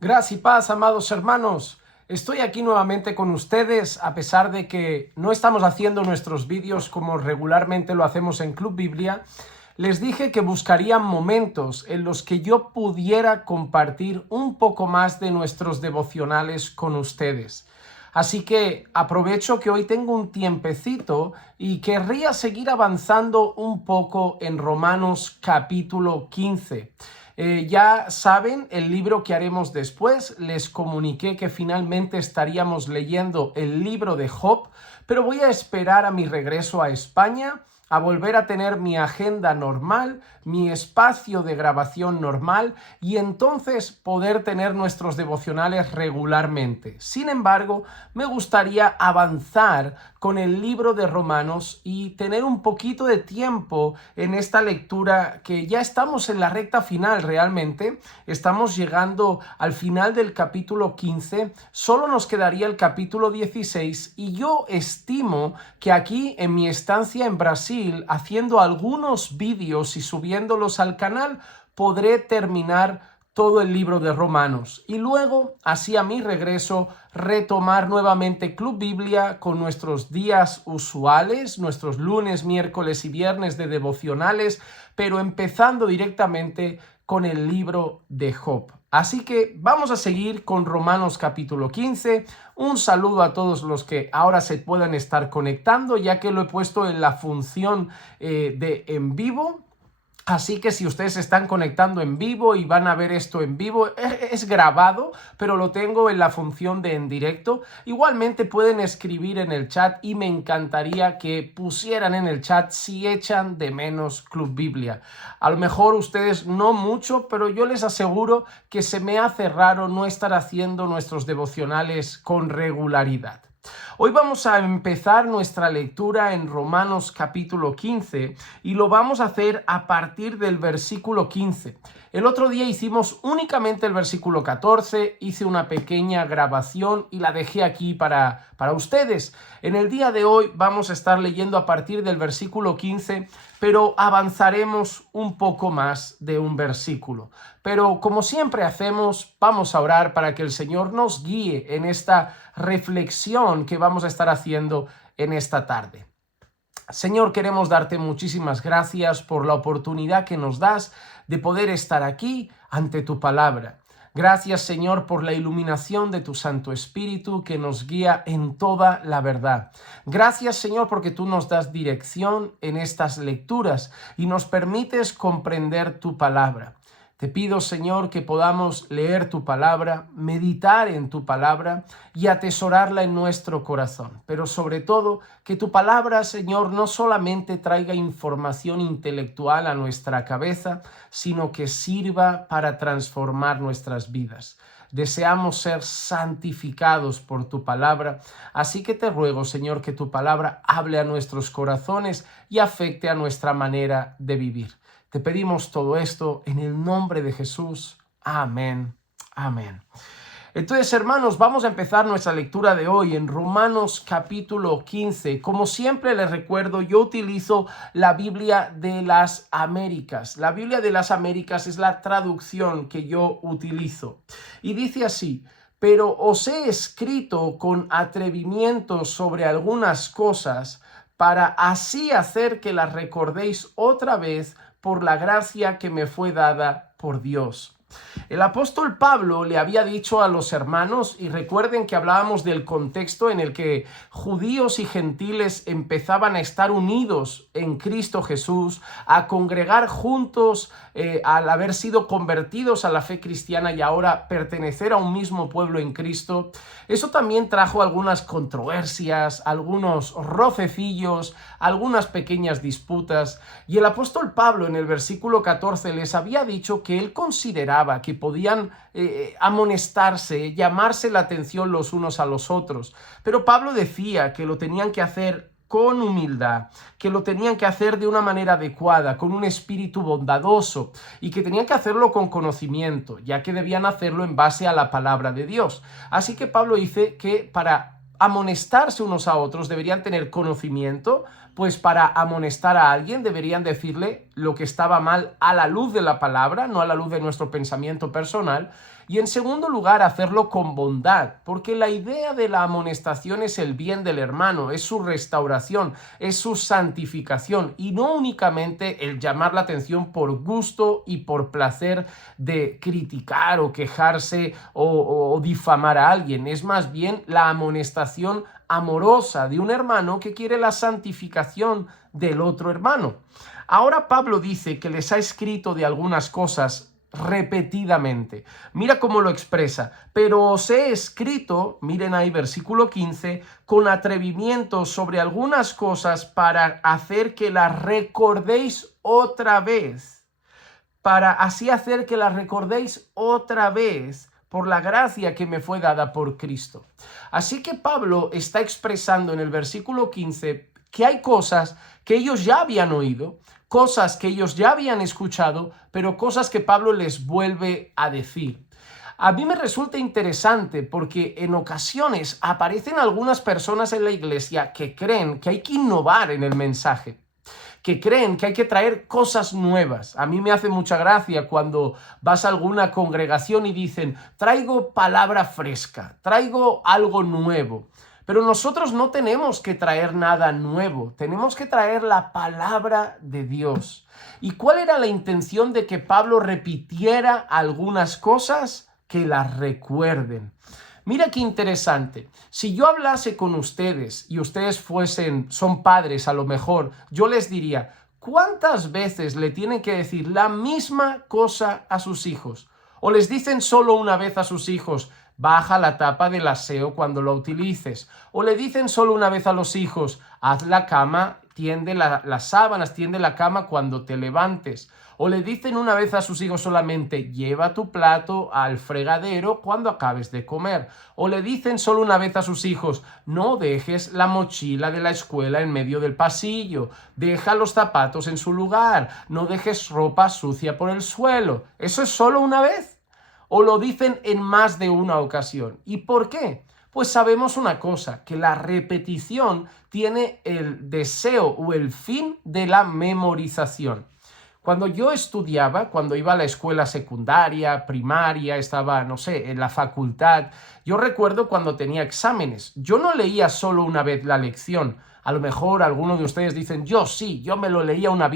Gracia y paz, amados hermanos. Estoy aquí nuevamente con ustedes, a pesar de que no estamos haciendo nuestros vídeos como regularmente lo hacemos en Club Biblia. Les dije que buscaría momentos en los que yo pudiera compartir un poco más de nuestros devocionales con ustedes. Así que aprovecho que hoy tengo un tiempecito y querría seguir avanzando un poco en Romanos capítulo 15. Ya saben el libro que haremos después. Les comuniqué que finalmente estaríamos leyendo el libro de Job, pero voy a esperar a mi regreso a España, a volver a tener mi agenda normal, mi espacio de grabación normal y entonces poder tener nuestros devocionales regularmente. Sin embargo, me gustaría avanzar con el libro de Romanos y tener un poquito de tiempo en esta lectura, que ya estamos en la recta final realmente. Estamos llegando al final del capítulo 15, solo nos quedaría el capítulo 16 y yo estimo que aquí en mi estancia en Brasil, haciendo algunos vídeos y subiéndolos al canal, podré terminar todo el libro de Romanos y luego, así a mi regreso, retomar nuevamente Club Biblia con nuestros días usuales, nuestros lunes, miércoles y viernes de devocionales, pero empezando directamente con el libro de Job. Así que vamos a seguir con Romanos capítulo 15. Un saludo a todos los que ahora se puedan estar conectando, ya que lo he puesto en la función de en vivo. Así que si ustedes se están conectando en vivo y van a ver esto en vivo, es grabado, pero lo tengo en la función de en directo. Igualmente pueden escribir en el chat y me encantaría que pusieran en el chat si echan de menos Club Biblia. A lo mejor ustedes no mucho, pero yo les aseguro que se me hace raro no estar haciendo nuestros devocionales con regularidad. Hoy vamos a empezar nuestra lectura en Romanos capítulo 15 y lo vamos a hacer a partir del versículo 15. El otro día hicimos únicamente el versículo 14, hice una pequeña grabación y la dejé aquí para ustedes. En el día de hoy vamos a estar leyendo a partir del versículo 15, pero avanzaremos un poco más de un versículo. Pero como siempre hacemos, vamos a orar para que el Señor nos guíe en esta reflexión que vamos a estar haciendo en esta tarde. Señor, queremos darte muchísimas gracias por la oportunidad que nos das de poder estar aquí ante tu palabra. Gracias, Señor, por la iluminación de tu Santo Espíritu que nos guía en toda la verdad. Gracias, Señor, porque tú nos das dirección en estas lecturas y nos permites comprender tu palabra. Te pido, Señor, que podamos leer tu palabra, meditar en tu palabra y atesorarla en nuestro corazón. Pero sobre todo, que tu palabra, Señor, no solamente traiga información intelectual a nuestra cabeza, sino que sirva para transformar nuestras vidas. Deseamos ser santificados por tu palabra, así que te ruego, Señor, que tu palabra hable a nuestros corazones y afecte a nuestra manera de vivir. Te pedimos todo esto en el nombre de Jesús. Amén. Amén. Entonces, hermanos, vamos a empezar nuestra lectura de hoy en Romanos capítulo 15. Como siempre les recuerdo, yo utilizo la Biblia de las Américas. La Biblia de las Américas es la traducción que yo utilizo. Y dice así: pero os he escrito con atrevimiento sobre algunas cosas, para así hacer que las recordéis otra vez por la gracia que me fue dada por Dios. El apóstol Pablo le había dicho a los hermanos, y recuerden que hablábamos del contexto en el que judíos y gentiles empezaban a estar unidos en Cristo Jesús, a congregar juntos al haber sido convertidos a la fe cristiana y ahora pertenecer a un mismo pueblo en Cristo. Eso también trajo algunas controversias, algunos rocecillos, algunas pequeñas disputas, y el apóstol Pablo en el versículo 14 les había dicho que él consideraba que podían amonestarse, llamarse la atención los unos a los otros, pero Pablo decía que lo tenían que hacer con humildad, que lo tenían que hacer de una manera adecuada, con un espíritu bondadoso, y que tenían que hacerlo con conocimiento, ya que debían hacerlo en base a la palabra de Dios. Así que Pablo dice que para amonestarse unos a otros deberían tener conocimiento, pues para amonestar a alguien deberían decirle lo que estaba mal a la luz de la palabra, no a la luz de nuestro pensamiento personal. Y en segundo lugar, hacerlo con bondad, porque la idea de la amonestación es el bien del hermano, es su restauración, es su santificación, y no únicamente el llamar la atención por gusto y por placer de criticar o quejarse o difamar a alguien. Es más bien la amonestación amorosa de un hermano que quiere la santificación del otro hermano. Ahora Pablo dice que les ha escrito de algunas cosas repetidamente. Mira cómo lo expresa. Pero os he escrito, miren ahí versículo 15, con atrevimiento sobre algunas cosas para hacer que las recordéis otra vez. Para así hacer que las recordéis otra vez por la gracia que me fue dada por Cristo. Así que Pablo está expresando en el versículo 15 que hay cosas que ellos ya habían oído, cosas que ellos ya habían escuchado, pero cosas que Pablo les vuelve a decir. A mí me resulta interesante porque en ocasiones aparecen algunas personas en la iglesia que creen que hay que innovar en el mensaje, que creen que hay que traer cosas nuevas. A mí me hace mucha gracia cuando vas a alguna congregación y dicen, traigo palabra fresca, traigo algo nuevo. Pero nosotros no tenemos que traer nada nuevo, tenemos que traer la palabra de Dios. ¿Y cuál era la intención de que Pablo repitiera algunas cosas? Que las recuerden. Mira qué interesante. Si yo hablase con ustedes y ustedes son padres a lo mejor, yo les diría, ¿cuántas veces le tienen que decir la misma cosa a sus hijos? O les dicen solo una vez a sus hijos, baja la tapa del aseo cuando lo utilices. O le dicen solo una vez a los hijos, haz la cama, tiende las sábanas, tiende la cama cuando te levantes. O le dicen una vez a sus hijos solamente, lleva tu plato al fregadero cuando acabes de comer. O le dicen solo una vez a sus hijos, no dejes la mochila de la escuela en medio del pasillo, deja los zapatos en su lugar, no dejes ropa sucia por el suelo. ¿Eso es solo una vez? ¿O lo dicen en más de una ocasión? ¿Y por qué? Pues sabemos una cosa, que la repetición tiene el deseo o el fin de la memorización. Cuando yo estudiaba, cuando iba a la escuela secundaria, primaria, estaba, no sé, en la facultad, yo recuerdo cuando tenía exámenes, yo no leía solo una vez la lección. A lo mejor algunos de ustedes dicen, yo me lo leía una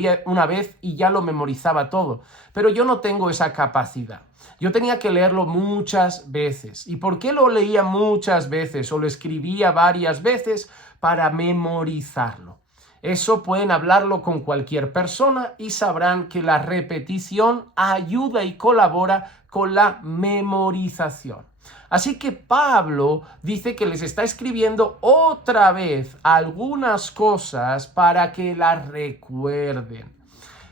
vez y ya lo memorizaba todo, pero yo no tengo esa capacidad. Yo tenía que leerlo muchas veces. ¿Y por qué lo leía muchas veces o lo escribía varias veces? Para memorizarlo. Eso pueden hablarlo con cualquier persona y sabrán que la repetición ayuda y colabora con la memorización. Así que Pablo dice que les está escribiendo otra vez algunas cosas para que las recuerden.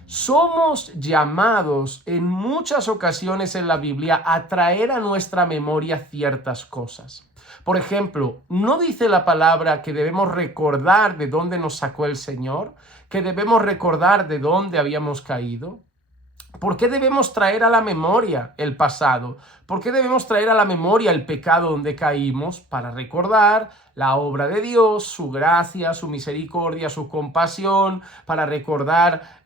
Somos llamados en muchas ocasiones en la Biblia a traer a nuestra memoria ciertas cosas. Por ejemplo, ¿no dice la palabra que debemos recordar de dónde nos sacó el Señor? ¿Que debemos recordar de dónde habíamos caído? ¿Por qué debemos traer a la memoria el pasado? ¿Por qué debemos traer a la memoria el pecado donde caímos? Para recordar la obra de Dios, su gracia, su misericordia, su compasión, para recordar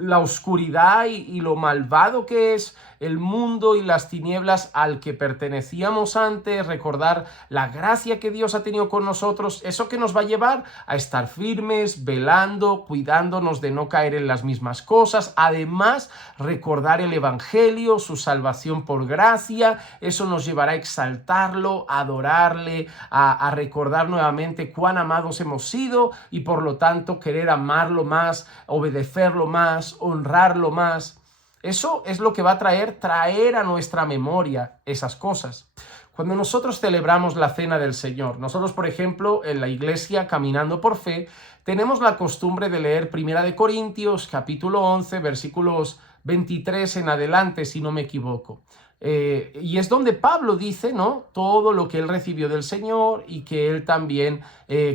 la oscuridad y lo malvado que es el mundo y las tinieblas al que pertenecíamos antes, recordar la gracia que Dios ha tenido con nosotros, eso que nos va a llevar a estar firmes, velando, cuidándonos de no caer en las mismas cosas. Además, recordar el Evangelio, su salvación por gracia, eso nos llevará a exaltarlo, a adorarle, a recordar nuevamente cuán amados hemos sido y por lo tanto querer amarlo más, obedecerlo más, honrarlo más. Eso es lo que va a traer a nuestra memoria esas cosas. Cuando nosotros celebramos la Cena del Señor, nosotros, por ejemplo, en la iglesia Caminando por Fe, tenemos la costumbre de leer 1 Corintios, capítulo 11, versículos 23 en adelante, si no me equivoco. Y es donde Pablo dice, ¿no?, todo lo que él recibió del Señor y que él también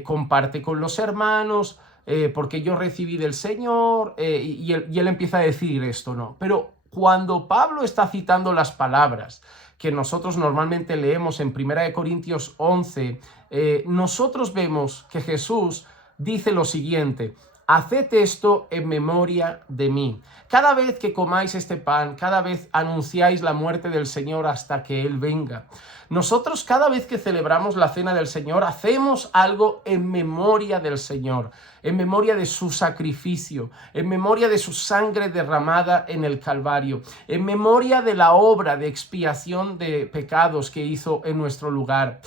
comparte con los hermanos, porque yo recibí del Señor, y él empieza a decir esto, ¿no? Pero cuando Pablo está citando las palabras que nosotros normalmente leemos en 1 Corintios 11, nosotros vemos que Jesús dice lo siguiente: haced esto en memoria de mí. Cada vez que comáis este pan, cada vez anunciáis la muerte del Señor hasta que Él venga. Nosotros cada vez que celebramos la cena del Señor, hacemos algo en memoria del Señor, en memoria de su sacrificio, en memoria de su sangre derramada en el Calvario, en memoria de la obra de expiación de pecados que hizo en nuestro lugar.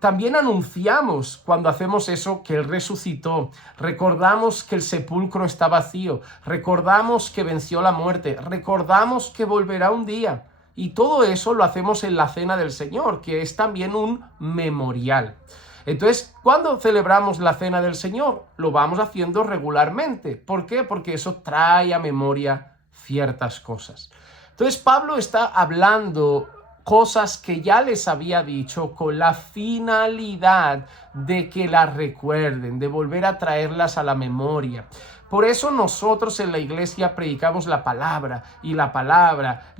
También anunciamos cuando hacemos eso que Él resucitó, recordamos que el sepulcro está vacío, recordamos que venció la muerte, recordamos que volverá un día. Y todo eso lo hacemos en la cena del Señor, que es también un memorial. Entonces, cuando celebramos la cena del Señor, lo vamos haciendo regularmente. ¿Por qué? Porque eso trae a memoria ciertas cosas. Entonces, Pablo está hablando cosas que ya les había dicho con la finalidad de que las recuerden, de volver a traerlas a la memoria. Por eso nosotros en la iglesia predicamos la palabra y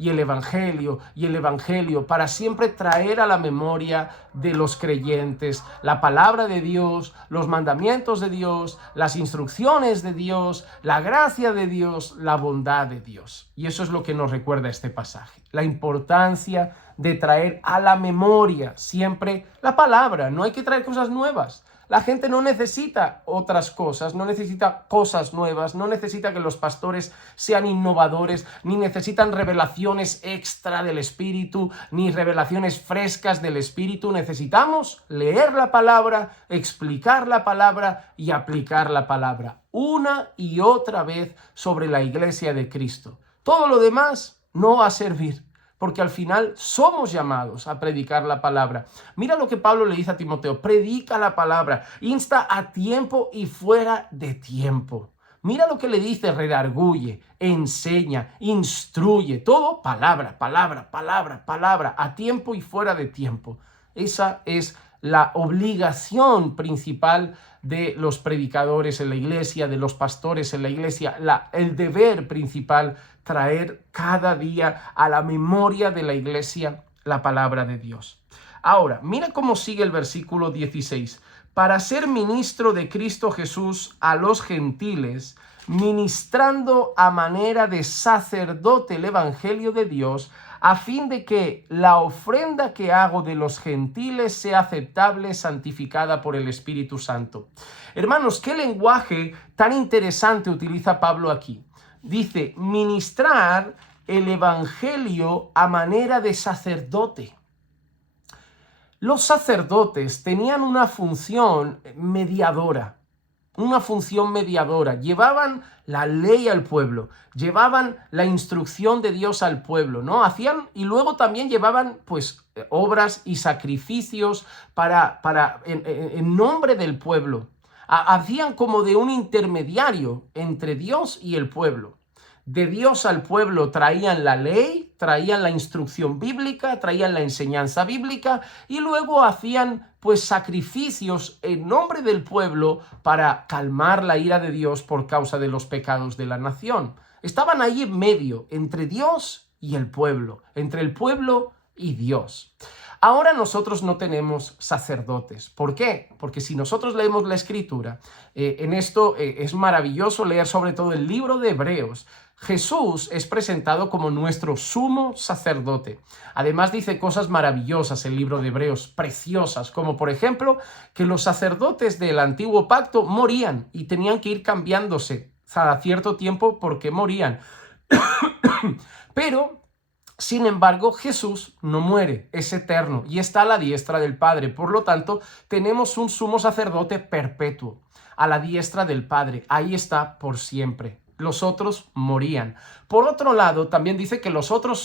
el evangelio para siempre traer a la memoria de los creyentes la palabra de Dios, los mandamientos de Dios, las instrucciones de Dios, la gracia de Dios, la bondad de Dios. Y eso es lo que nos recuerda este pasaje, la importancia de traer a la memoria siempre la palabra. No hay que traer cosas nuevas. La gente no necesita otras cosas, no necesita cosas nuevas, no necesita que los pastores sean innovadores, ni necesitan revelaciones extra del Espíritu, ni revelaciones frescas del Espíritu. Necesitamos leer la palabra, explicar la palabra y aplicar la palabra una y otra vez sobre la iglesia de Cristo. Todo lo demás no va a servir, porque al final somos llamados a predicar la palabra. Mira lo que Pablo le dice a Timoteo: predica la palabra, insta a tiempo y fuera de tiempo. Mira lo que le dice: redarguye, enseña, instruye, todo palabra, a tiempo y fuera de tiempo. Esa es la obligación principal de los predicadores en la iglesia, de los pastores en la iglesia, el deber principal, traer cada día a la memoria de la iglesia la palabra de Dios. Ahora, mira cómo sigue el versículo 16. Para ser ministro de Cristo Jesús a los gentiles, ministrando a manera de sacerdote el evangelio de Dios, a fin de que la ofrenda que hago de los gentiles sea aceptable, santificada por el Espíritu Santo. Hermanos, qué lenguaje tan interesante utiliza Pablo aquí. Dice, ministrar el evangelio a manera de sacerdote. Los sacerdotes tenían una función mediadora. Llevaban la ley al pueblo, llevaban la instrucción de Dios al pueblo, ¿no? Y luego también llevaban, pues, obras y sacrificios en nombre del pueblo. Hacían como de un intermediario entre Dios y el pueblo. De Dios al pueblo traían la ley, traían la instrucción bíblica, traían la enseñanza bíblica y luego hacían pues sacrificios en nombre del pueblo para calmar la ira de Dios por causa de los pecados de la nación. Estaban ahí en medio, entre Dios y el pueblo, entre el pueblo y Dios. Ahora nosotros no tenemos sacerdotes. ¿Por qué? Porque si nosotros leemos la Escritura, en esto es maravilloso leer sobre todo el libro de Hebreos. Jesús es presentado como nuestro sumo sacerdote. Además dice cosas maravillosas el libro de Hebreos, preciosas, como por ejemplo que los sacerdotes del antiguo pacto morían y tenían que ir cambiándose cada cierto tiempo porque morían. Pero sin embargo, Jesús no muere, es eterno y está a la diestra del Padre. Por lo tanto, tenemos un sumo sacerdote perpetuo, a la diestra del Padre. Ahí está por siempre. Los otros morían. Por otro lado, también dice que los otros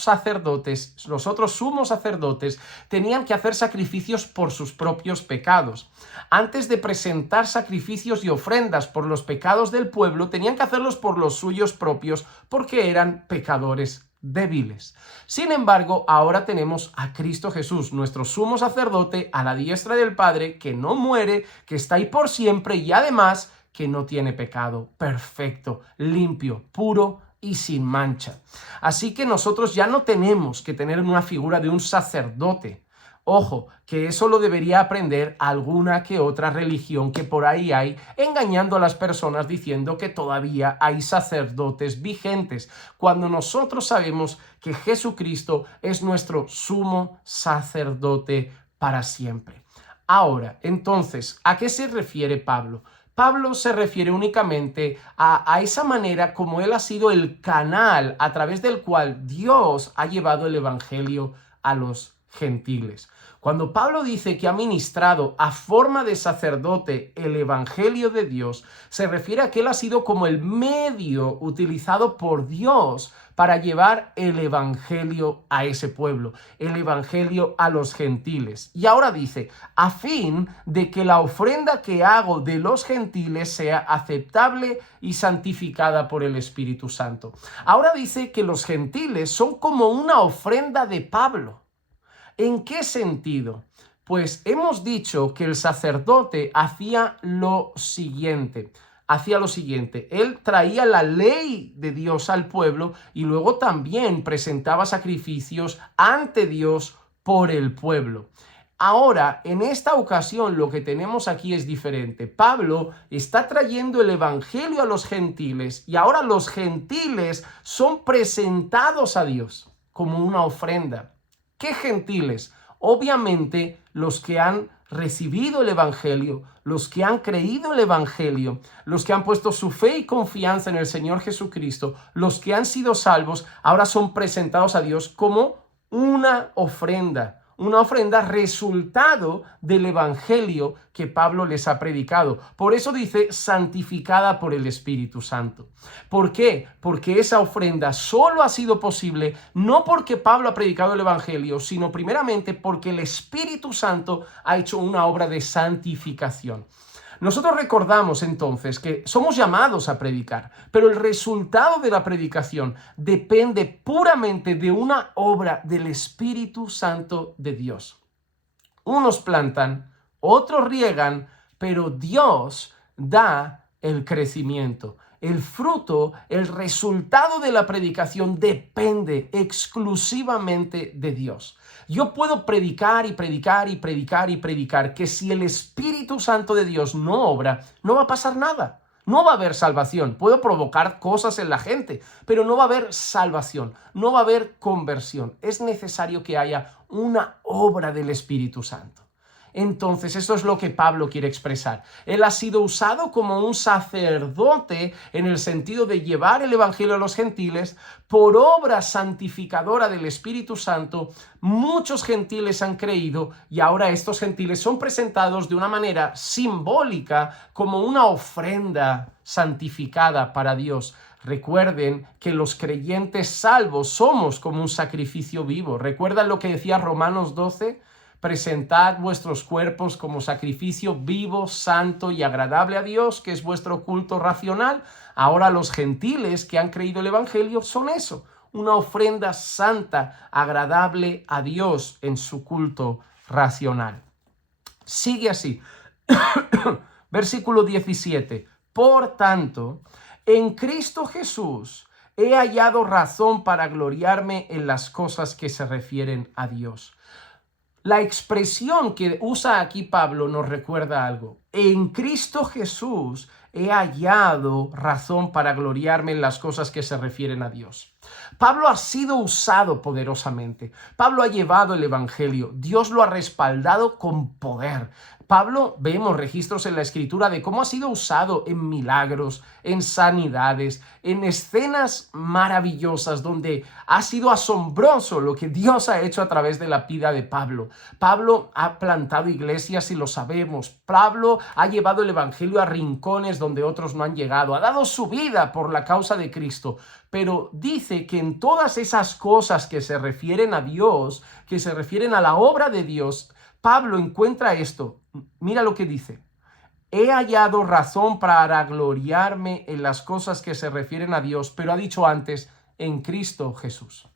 sumos sacerdotes, tenían que hacer sacrificios por sus propios pecados. Antes de presentar sacrificios y ofrendas por los pecados del pueblo, tenían que hacerlos por los suyos propios, porque eran pecadores débiles. Sin embargo, ahora tenemos a Cristo Jesús, nuestro sumo sacerdote, a la diestra del Padre, que no muere, que está ahí por siempre y además que no tiene pecado, perfecto, limpio, puro y sin mancha. Así que nosotros ya no tenemos que tener una figura de un sacerdote Ojo, que eso lo debería aprender alguna que otra religión que por ahí hay, engañando a las personas diciendo que todavía hay sacerdotes vigentes, cuando nosotros sabemos que Jesucristo es nuestro sumo sacerdote para siempre. Ahora, entonces, ¿a qué se refiere Pablo? Pablo se refiere únicamente a esa manera como él ha sido el canal a través del cual Dios ha llevado el evangelio a los gentiles. Cuando Pablo dice que ha ministrado a forma de sacerdote el evangelio de Dios, se refiere a que él ha sido como el medio utilizado por Dios para llevar el evangelio a ese pueblo, el evangelio a los gentiles. Y ahora dice, a fin de que la ofrenda que hago de los gentiles sea aceptable y santificada por el Espíritu Santo. Ahora dice que los gentiles son como una ofrenda de Pablo. ¿En qué sentido? Pues hemos dicho que el sacerdote hacía lo siguiente. Él traía la ley de Dios al pueblo y luego también presentaba sacrificios ante Dios por el pueblo. Ahora, en esta ocasión, lo que tenemos aquí es diferente. Pablo está trayendo el evangelio a los gentiles y ahora los gentiles son presentados a Dios como una ofrenda. ¿Qué gentiles? Obviamente los que han recibido el evangelio, los que han creído el evangelio, los que han puesto su fe y confianza en el Señor Jesucristo, los que han sido salvos, ahora son presentados a Dios como una ofrenda resultado del evangelio que Pablo les ha predicado. Por eso dice santificada por el Espíritu Santo. ¿Por qué? Porque esa ofrenda solo ha sido posible no porque Pablo ha predicado el evangelio, sino primeramente porque el Espíritu Santo ha hecho una obra de santificación. Nosotros recordamos entonces que somos llamados a predicar, pero el resultado de la predicación depende puramente de una obra del Espíritu Santo de Dios. Unos plantan, otros riegan, pero Dios da el crecimiento. El fruto, el resultado de la predicación depende exclusivamente de Dios. Yo puedo predicar y predicar y predicar y predicar que si el Espíritu Santo de Dios no obra, no va a pasar nada. No va a haber salvación. Puedo provocar cosas en la gente, pero no va a haber salvación, no va a haber conversión. Es necesario que haya una obra del Espíritu Santo. Entonces, esto es lo que Pablo quiere expresar. Él ha sido usado como un sacerdote en el sentido de llevar el evangelio a los gentiles por obra santificadora del Espíritu Santo. Muchos gentiles han creído y ahora estos gentiles son presentados de una manera simbólica como una ofrenda santificada para Dios. Recuerden que los creyentes salvos somos como un sacrificio vivo. ¿Recuerdan lo que decía Romanos 12? Presentad vuestros cuerpos como sacrificio vivo, santo y agradable a Dios, que es vuestro culto racional. Ahora los gentiles que han creído el evangelio son eso, una ofrenda santa, agradable a Dios en su culto racional. Sigue así. Versículo 17. Por tanto, en Cristo Jesús he hallado razón para gloriarme en las cosas que se refieren a Dios. La expresión que usa aquí Pablo nos recuerda algo. En Cristo Jesús he hallado razón para gloriarme en las cosas que se refieren a Dios. Pablo ha sido usado poderosamente. Pablo ha llevado el evangelio. Dios lo ha respaldado con poder. Pablo, vemos registros en la Escritura de cómo ha sido usado en milagros, en sanidades, en escenas maravillosas donde ha sido asombroso lo que Dios ha hecho a través de la vida de Pablo. Pablo ha plantado iglesias y lo sabemos. Pablo ha llevado el evangelio a rincones donde otros no han llegado. Ha dado su vida por la causa de Cristo. Pero dice que en todas esas cosas que se refieren a Dios, que se refieren a la obra de Dios, Pablo encuentra esto. Mira lo que dice. He hallado razón para gloriarme en las cosas que se refieren a Dios, pero ha dicho antes, en Cristo Jesús.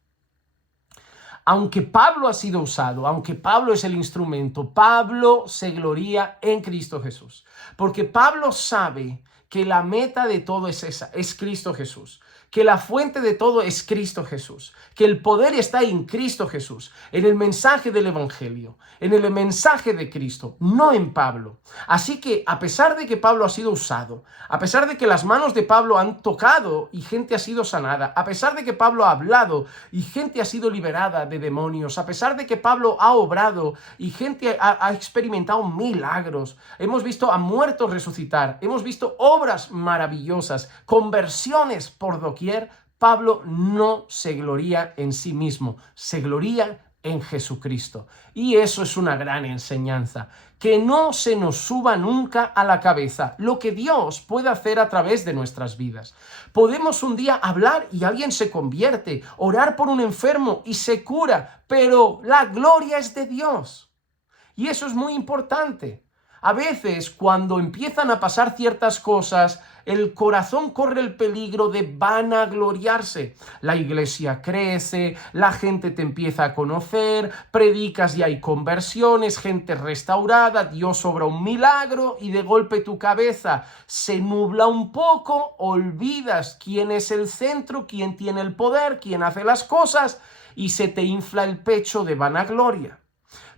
Aunque Pablo ha sido usado, aunque Pablo es el instrumento, Pablo se gloría en Cristo Jesús. Porque Pablo sabe que la meta de todo es esa, es Cristo Jesús. que la fuente de todo es Cristo Jesús, que el poder está en Cristo Jesús, en el mensaje del Evangelio, en el mensaje de Cristo, no en Pablo. Así que a pesar de que Pablo ha sido usado, a pesar de que las manos de Pablo han tocado y gente ha sido sanada, a pesar de que Pablo ha hablado y gente ha sido liberada de demonios, a pesar de que Pablo ha obrado y gente ha experimentado milagros, hemos visto a muertos resucitar, hemos visto obras maravillosas, conversiones por doquier, Pablo no se gloría en sí mismo, se gloría en Jesucristo. Y eso es una gran enseñanza, que no se nos suba nunca a la cabeza lo que Dios puede hacer a través de nuestras vidas. Podemos un día hablar y alguien se convierte, orar por un enfermo y se cura, pero la gloria es de Dios. Y eso es muy importante. A veces, cuando empiezan a pasar ciertas cosas, el corazón corre el peligro de vanagloriarse. La iglesia crece, la gente te empieza a conocer, predicas y hay conversiones, gente restaurada, Dios obra un milagro y de golpe tu cabeza se nubla un poco, olvidas quién es el centro, quién tiene el poder, quién hace las cosas y se te infla el pecho de vanagloria.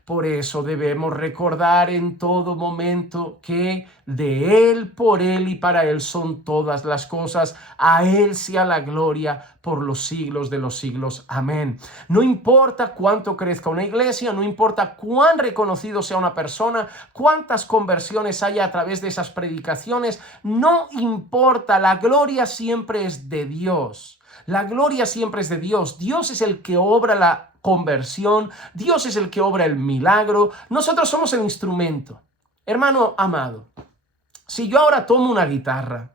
Por eso debemos recordar en todo momento que de Él, por Él y para Él son todas las cosas. A Él sea la gloria por los siglos de los siglos. Amén. No importa cuánto crezca una iglesia, no importa cuán reconocido sea una persona, cuántas conversiones haya a través de esas predicaciones, no importa, la gloria siempre es de Dios. La gloria siempre es de Dios. Dios es el que obra la conversión, Dios es el que obra el milagro, nosotros somos el instrumento. Hermano amado, si yo ahora tomo una guitarra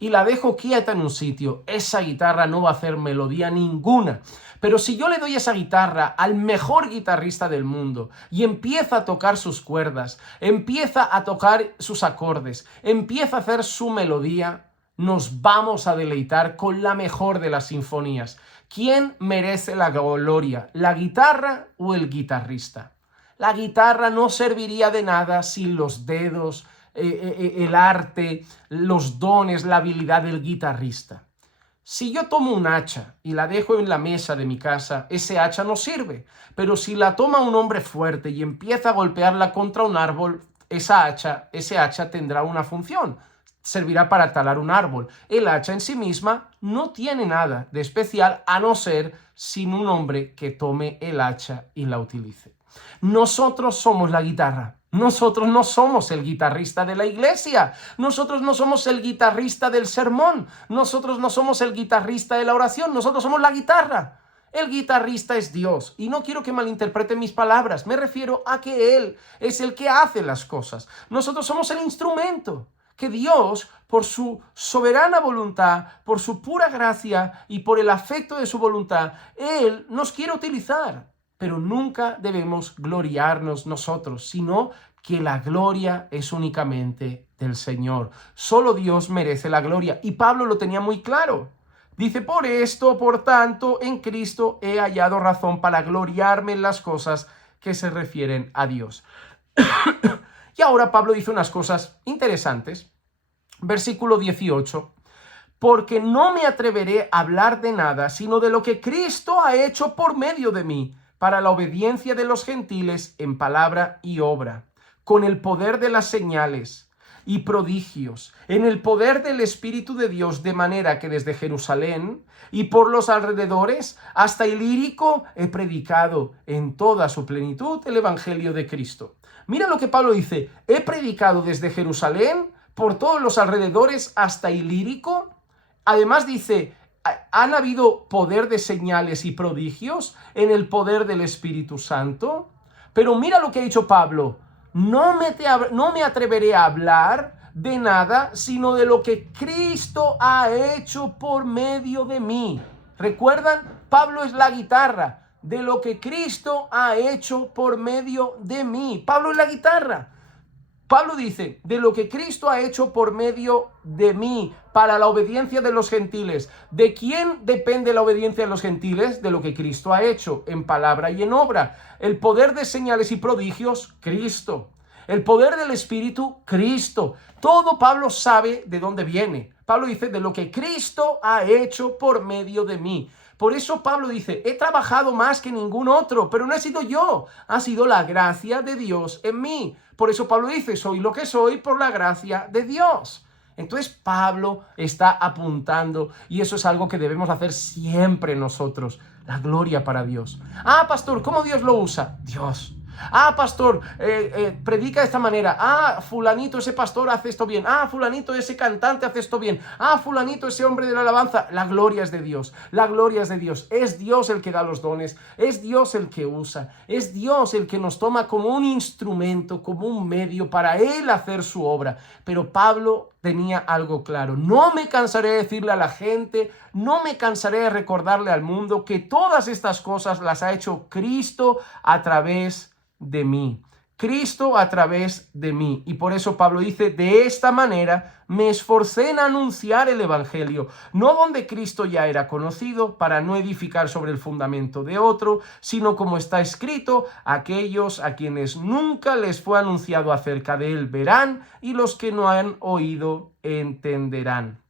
y la dejo quieta en un sitio, esa guitarra no va a hacer melodía ninguna. Pero si yo le doy esa guitarra al mejor guitarrista del mundo y empieza a tocar sus cuerdas, empieza a tocar sus acordes, empieza a hacer su melodía, nos vamos a deleitar con la mejor de las sinfonías. ¿Quién merece la gloria, la guitarra o el guitarrista? La guitarra no serviría de nada sin los dedos, el arte, los dones, la habilidad del guitarrista. Si yo tomo un hacha y la dejo en la mesa de mi casa, ese hacha no sirve. Pero si la toma un hombre fuerte y empieza a golpearla contra un árbol, ese hacha tendrá una función. Servirá para talar un árbol. El hacha en sí misma no tiene nada de especial a no ser sin un hombre que tome el hacha y la utilice. Nosotros somos la guitarra. Nosotros no somos el guitarrista de la iglesia. Nosotros no somos el guitarrista del sermón. Nosotros no somos el guitarrista de la oración. Nosotros somos la guitarra. El guitarrista es Dios. Y no quiero que malinterpreten mis palabras. Me refiero a que Él es el que hace las cosas. Nosotros somos el instrumento que Dios, por su soberana voluntad, por su pura gracia y por el afecto de su voluntad, Él nos quiere utilizar. Pero nunca debemos gloriarnos nosotros, sino que la gloria es únicamente del Señor. Solo Dios merece la gloria. Y Pablo lo tenía muy claro. Dice, por esto, por tanto, en Cristo he hallado razón para gloriarme en las cosas que se refieren a Dios. Y ahora Pablo dice unas cosas interesantes. Versículo 18. Porque no me atreveré a hablar de nada, sino de lo que Cristo ha hecho por medio de mí, para la obediencia de los gentiles en palabra y obra, con el poder de las señales y prodigios, en el poder del Espíritu de Dios, de manera que desde Jerusalén y por los alrededores hasta Ilírico he predicado en toda su plenitud el Evangelio de Cristo. Mira lo que Pablo dice, he predicado desde Jerusalén por todos los alrededores hasta Ilírico. Además dice, han habido poder de señales y prodigios en el poder del Espíritu Santo. Pero mira lo que ha dicho Pablo, no me atreveré a hablar de nada, sino de lo que Cristo ha hecho por medio de mí. ¿Recuerdan? Pablo es la guitarra, de lo que Cristo ha hecho por medio de mí. Pablo es la guitarra. Pablo dice, de lo que Cristo ha hecho por medio de mí, para la obediencia de los gentiles. ¿De quién depende la obediencia de los gentiles? De lo que Cristo ha hecho, en palabra y en obra. El poder de señales y prodigios, Cristo. El poder del Espíritu, Cristo. Todo Pablo sabe de dónde viene. Pablo dice de lo que Cristo ha hecho por medio de mí. Por eso Pablo dice, he trabajado más que ningún otro, pero no he sido yo, ha sido la gracia de Dios en mí. Por eso Pablo dice, soy lo que soy por la gracia de Dios. Entonces Pablo está apuntando, y eso es algo que debemos hacer siempre nosotros, la gloria para Dios. Ah, pastor, ¿cómo Dios lo usa? Dios. Ah, pastor, predica de esta manera. Ah, fulanito, ese pastor hace esto bien. Ah, fulanito, ese cantante hace esto bien. Ah, fulanito, ese hombre de la alabanza. La gloria es de Dios. La gloria es de Dios. Es Dios el que da los dones. Es Dios el que usa. Es Dios el que nos toma como un instrumento, como un medio para Él hacer su obra. Pero Pablo tenía algo claro. No me cansaré de decirle a la gente, no me cansaré de recordarle al mundo que todas estas cosas las ha hecho Cristo a través de mí. Cristo a través de mí. Y por eso Pablo dice, de esta manera me esforcé en anunciar el evangelio, no donde Cristo ya era conocido, para no edificar sobre el fundamento de otro, sino como está escrito, aquellos a quienes nunca les fue anunciado acerca de él verán, y los que no han oído entenderán.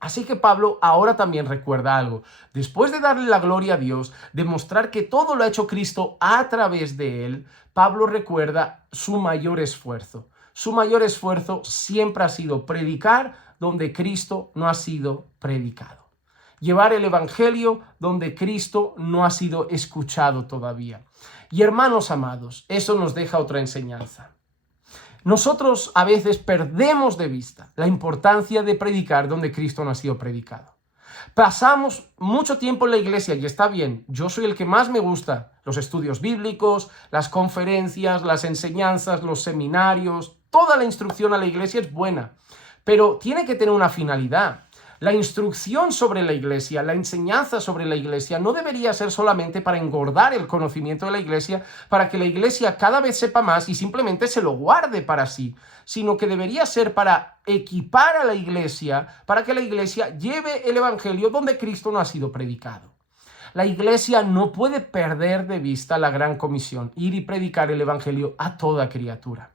Así que Pablo ahora también recuerda algo. Después de darle la gloria a Dios, de mostrar que todo lo ha hecho Cristo a través de él, Pablo recuerda su mayor esfuerzo. Su mayor esfuerzo siempre ha sido predicar donde Cristo no ha sido predicado. Llevar el evangelio donde Cristo no ha sido escuchado todavía. Y hermanos amados, eso nos deja otra enseñanza. Nosotros a veces perdemos de vista la importancia de predicar donde Cristo no ha sido predicado. Pasamos mucho tiempo en la iglesia y está bien, yo soy el que más me gusta los estudios bíblicos, las conferencias, las enseñanzas, los seminarios, toda la instrucción a la iglesia es buena, pero tiene que tener una finalidad. La instrucción sobre la iglesia, la enseñanza sobre la iglesia no debería ser solamente para engordar el conocimiento de la iglesia, para que la iglesia cada vez sepa más y simplemente se lo guarde para sí, sino que debería ser para equipar a la iglesia, para que la iglesia lleve el evangelio donde Cristo no ha sido predicado. La iglesia no puede perder de vista la gran comisión, ir y predicar el evangelio a toda criatura.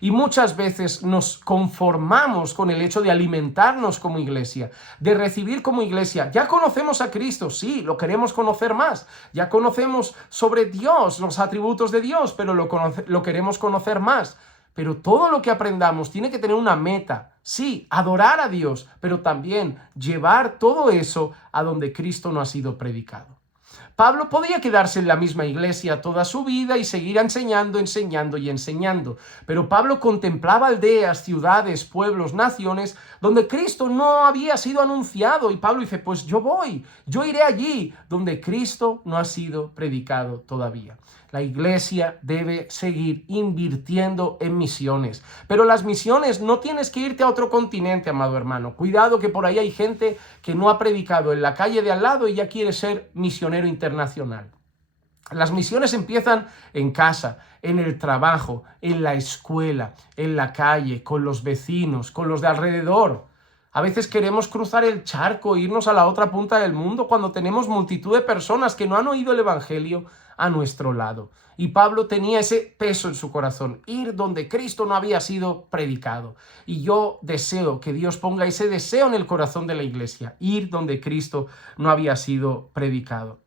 Y muchas veces nos conformamos con el hecho de alimentarnos como iglesia, de recibir como iglesia. Ya conocemos a Cristo, sí, lo queremos conocer más. Ya conocemos sobre Dios, los atributos de Dios, pero lo queremos conocer más. Pero todo lo que aprendamos tiene que tener una meta. Sí, adorar a Dios, pero también llevar todo eso a donde Cristo no ha sido predicado. Pablo podía quedarse en la misma iglesia toda su vida y seguir enseñando, pero Pablo contemplaba aldeas, ciudades, pueblos, naciones donde Cristo no había sido anunciado y Pablo dice, pues yo iré allí donde Cristo no ha sido predicado todavía. La iglesia debe seguir invirtiendo en misiones. Pero las misiones no tienes que irte a otro continente, amado hermano. Cuidado que por ahí hay gente que no ha predicado en la calle de al lado y ya quiere ser misionero internacional. Las misiones empiezan en casa, en el trabajo, en la escuela, en la calle, con los vecinos, con los de alrededor. A veces queremos cruzar el charco e irnos a la otra punta del mundo cuando tenemos multitud de personas que no han oído el evangelio a nuestro lado. Y Pablo tenía ese peso en su corazón, ir donde Cristo no había sido predicado. Y yo deseo que Dios ponga ese deseo en el corazón de la iglesia, ir donde Cristo no había sido predicado.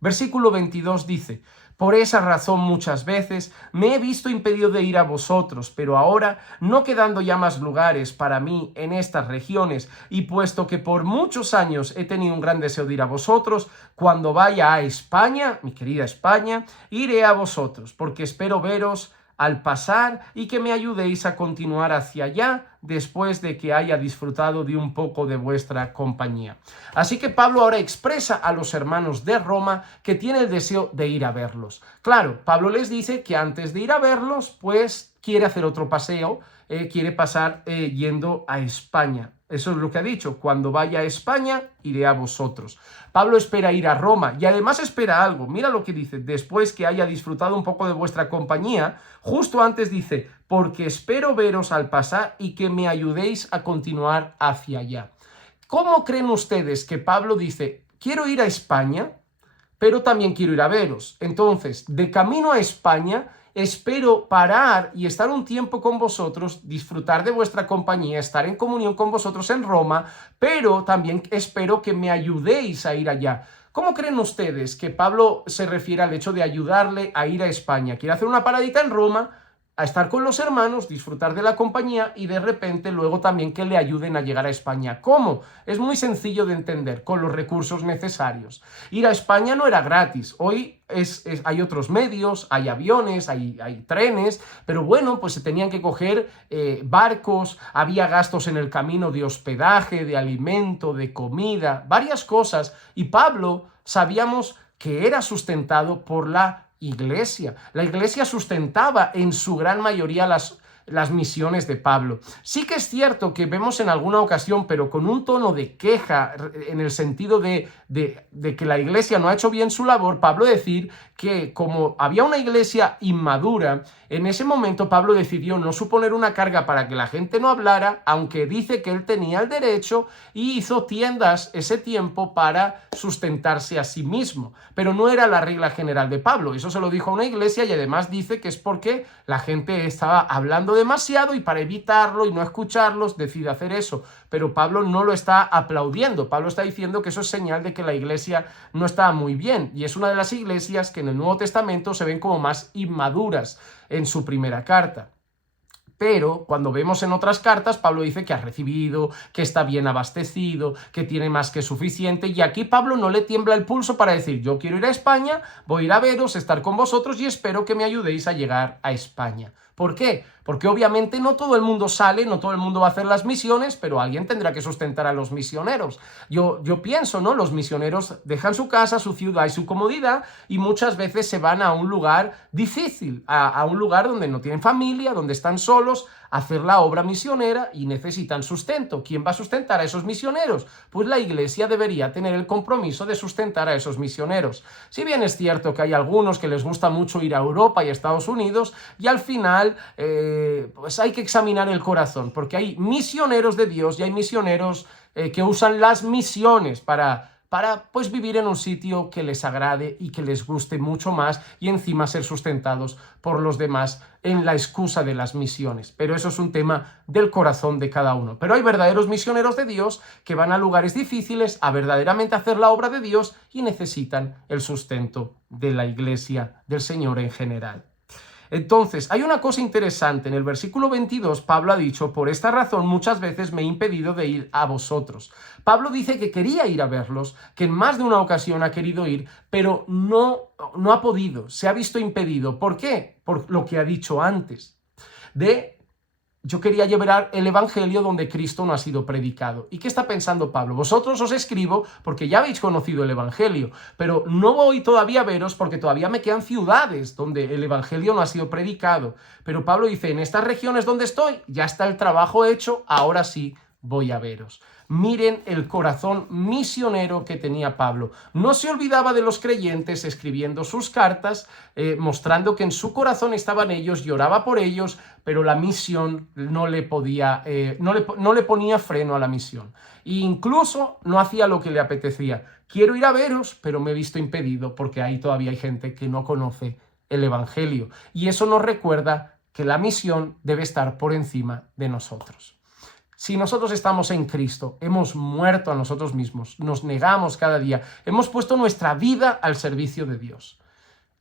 Versículo 22 dice, por esa razón muchas veces me he visto impedido de ir a vosotros, pero ahora, no quedando ya más lugares para mí en estas regiones, y puesto que por muchos años he tenido un gran deseo de ir a vosotros, cuando vaya a España, mi querida España, iré a vosotros, porque espero veros al pasar y que me ayudéis a continuar hacia allá después de que haya disfrutado de un poco de vuestra compañía. Así que Pablo ahora expresa a los hermanos de Roma que tiene el deseo de ir a verlos. Claro, Pablo les dice que antes de ir a verlos, pues quiere hacer otro paseo, quiere pasar yendo a España. Eso es lo que ha dicho, cuando vaya a España, iré a vosotros. Pablo espera ir a Roma y además espera algo. Mira lo que dice, después que haya disfrutado un poco de vuestra compañía, justo antes dice, porque espero veros al pasar y que me ayudéis a continuar hacia allá. ¿Cómo creen ustedes que Pablo dice, quiero ir a España, pero también quiero ir a veros? Entonces, de camino a España, espero parar y estar un tiempo con vosotros, disfrutar de vuestra compañía, estar en comunión con vosotros en Roma, pero también espero que me ayudéis a ir allá. ¿Cómo creen ustedes que Pablo se refiere al hecho de ayudarle a ir a España? Quiere hacer una paradita en Roma, a estar con los hermanos, disfrutar de la compañía y de repente luego también que le ayuden a llegar a España. ¿Cómo? Es muy sencillo de entender, con los recursos necesarios. Ir a España no era gratis. Hoy hay otros medios, hay aviones, hay trenes, pero bueno, pues se tenían que coger barcos, había gastos en el camino de hospedaje, de alimento, de comida, varias cosas. Y Pablo sabíamos que era sustentado por la iglesia. La iglesia sustentaba en su gran mayoría las misiones de Pablo. Sí que es cierto que vemos en alguna ocasión, pero con un tono de queja, en el sentido de que la iglesia no ha hecho bien su labor, Pablo decir que como había una iglesia inmadura, en ese momento Pablo decidió no suponer una carga para que la gente no hablara, aunque dice que él tenía el derecho, y hizo tiendas ese tiempo para sustentarse a sí mismo. Pero no era la regla general de Pablo, eso se lo dijo a una iglesia y además dice que es porque la gente estaba hablando demasiado y para evitarlo y no escucharlos decide hacer eso. Pero Pablo no lo está aplaudiendo, Pablo está diciendo que eso es señal de que la iglesia no estaba muy bien y es una de las iglesias que en el Nuevo Testamento se ven como más inmaduras en su primera carta. Pero cuando vemos en otras cartas, Pablo dice que ha recibido, que está bien abastecido, que tiene más que suficiente. Y aquí Pablo no le tiembla el pulso para decir, yo quiero ir a España, voy a ir a veros, estar con vosotros y espero que me ayudéis a llegar a España. ¿Por qué? Porque obviamente no todo el mundo sale, no todo el mundo va a hacer las misiones, pero alguien tendrá que sustentar a los misioneros. Yo pienso, ¿no? Los misioneros dejan su casa, su ciudad y su comodidad y muchas veces se van a un lugar difícil, a un lugar donde no tienen familia, donde están solos, a hacer la obra misionera y necesitan sustento. ¿Quién va a sustentar a esos misioneros? Pues la iglesia debería tener el compromiso de sustentar a esos misioneros. Si bien es cierto que hay algunos que les gusta mucho ir a Europa y a Estados Unidos y al final pues hay que examinar el corazón, porque hay misioneros de Dios y hay misioneros que usan las misiones para pues vivir en un sitio que les agrade y que les guste mucho más y encima ser sustentados por los demás en la excusa de las misiones. Pero eso es un tema del corazón de cada uno. Pero hay verdaderos misioneros de Dios que van a lugares difíciles a verdaderamente hacer la obra de Dios y necesitan el sustento de la iglesia del Señor en general. Entonces, hay una cosa interesante. En el versículo 22, Pablo ha dicho, por esta razón muchas veces me he impedido de ir a vosotros. Pablo dice que quería ir a verlos, que en más de una ocasión ha querido ir, pero no ha podido, se ha visto impedido. ¿Por qué? Por lo que ha dicho antes, yo quería llevar el evangelio donde Cristo no ha sido predicado. ¿Y qué está pensando Pablo? Vosotros os escribo porque ya habéis conocido el evangelio, pero no voy todavía a veros porque todavía me quedan ciudades donde el evangelio no ha sido predicado. Pero Pablo dice, en estas regiones donde estoy, ya está el trabajo hecho, ahora sí voy a veros. Miren el corazón misionero que tenía Pablo. No se olvidaba de los creyentes escribiendo sus cartas, mostrando que en su corazón estaban ellos y oraba por ellos, pero la misión no le ponía freno a la misión. E incluso no hacía lo que le apetecía. Quiero ir a veros, pero me he visto impedido porque ahí todavía hay gente que no conoce el evangelio. Y eso nos recuerda que la misión debe estar por encima de nosotros. Si nosotros estamos en Cristo, hemos muerto a nosotros mismos, nos negamos cada día, hemos puesto nuestra vida al servicio de Dios.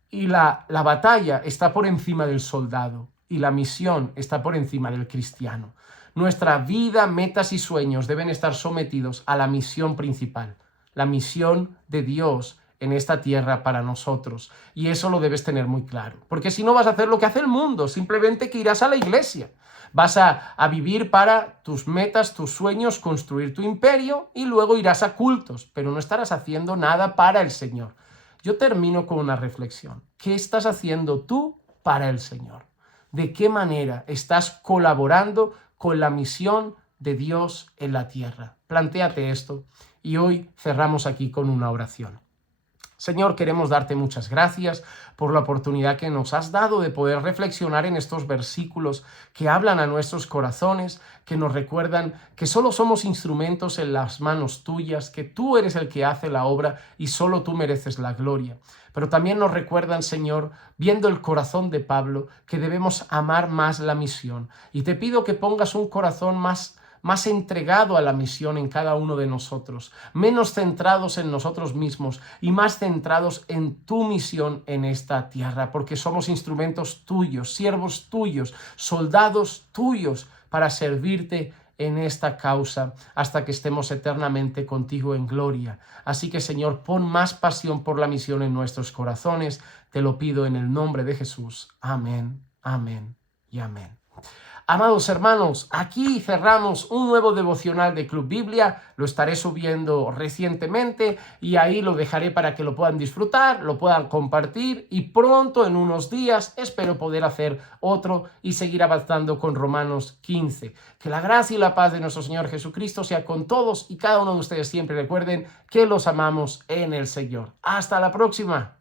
Y la batalla está por encima del soldado y la misión está por encima del cristiano. Nuestra vida, metas y sueños deben estar sometidos a la misión principal, la misión de Dios en esta tierra para nosotros. Y eso lo debes tener muy claro, porque si no vas a hacer lo que hace el mundo, simplemente que irás a la iglesia. Vas a vivir para tus metas, tus sueños, construir tu imperio y luego irás a cultos, pero no estarás haciendo nada para el Señor. Yo termino con una reflexión. ¿Qué estás haciendo tú para el Señor? ¿De qué manera estás colaborando con la misión de Dios en la tierra? Plantéate esto y hoy cerramos aquí con una oración. Señor, queremos darte muchas gracias por la oportunidad que nos has dado de poder reflexionar en estos versículos que hablan a nuestros corazones, que nos recuerdan que solo somos instrumentos en las manos tuyas, que tú eres el que hace la obra y solo tú mereces la gloria. Pero también nos recuerdan, Señor, viendo el corazón de Pablo, que debemos amar más la misión. Y te pido que pongas un corazón más entregado a la misión en cada uno de nosotros, menos centrados en nosotros mismos y más centrados en tu misión en esta tierra, porque somos instrumentos tuyos, siervos tuyos, soldados tuyos para servirte en esta causa hasta que estemos eternamente contigo en gloria. Así que, Señor, pon más pasión por la misión en nuestros corazones. Te lo pido en el nombre de Jesús. Amén, amén y amén. Amados hermanos, aquí cerramos un nuevo devocional de Club Biblia, lo estaré subiendo recientemente y ahí lo dejaré para que lo puedan disfrutar, lo puedan compartir y pronto, en unos días, espero poder hacer otro y seguir avanzando con Romanos 15. Que la gracia y la paz de nuestro Señor Jesucristo sea con todos y cada uno de ustedes siempre. Recuerden que los amamos en el Señor. ¡Hasta la próxima!